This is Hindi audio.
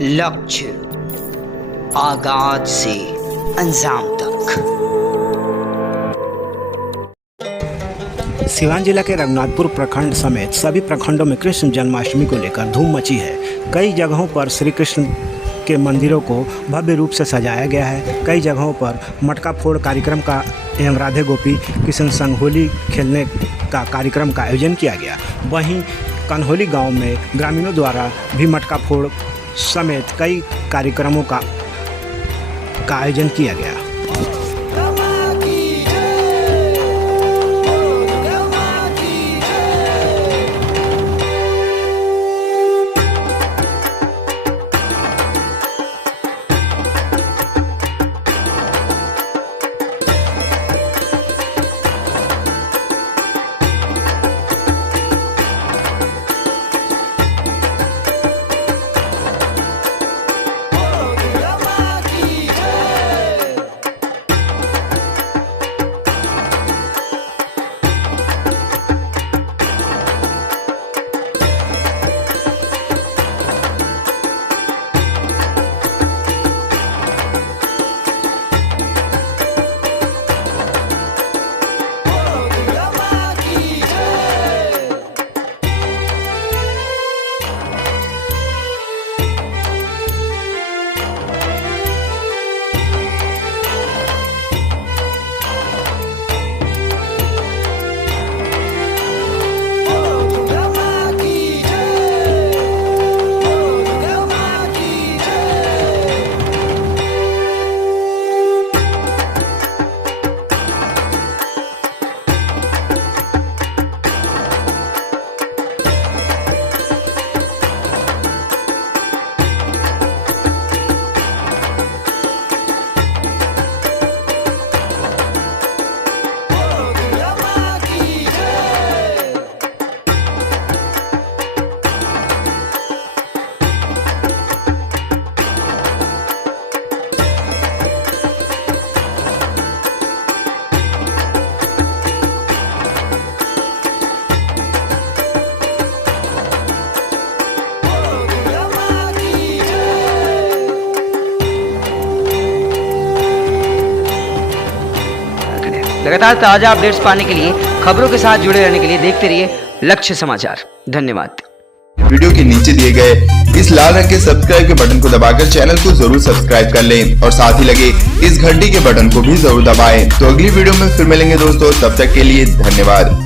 लक्ष्य आगाज से अंजाम तक। सिवान जिला के रघुनाथपुर प्रखंड समेत सभी प्रखंडों में कृष्ण जन्माष्टमी को लेकर धूम मची है। कई जगहों पर श्री कृष्ण के मंदिरों को भव्य रूप से सजाया गया है। कई जगहों पर मटका फोड़ कार्यक्रम का एवं राधे गोपी कृष्ण संग होली खेलने का कार्यक्रम का आयोजन किया गया। वहीं कन्हौली गांव में ग्रामीणों द्वारा भी मटका फोड़ समेत कई कार्यक्रमों का आयोजन किया गया। लगातार ताजा अपडेट्स पाने के लिए, खबरों के साथ जुड़े रहने के लिए देखते रहिए लक्ष्य समाचार। धन्यवाद। वीडियो के नीचे दिए गए इस लाल रंग के सब्सक्राइब के बटन को दबाकर चैनल को जरूर सब्सक्राइब कर लें और साथ ही लगे इस घंटी के बटन को भी जरूर दबाएं। तो अगली वीडियो में फिर मिलेंगे दोस्तों, तब तक के लिए धन्यवाद।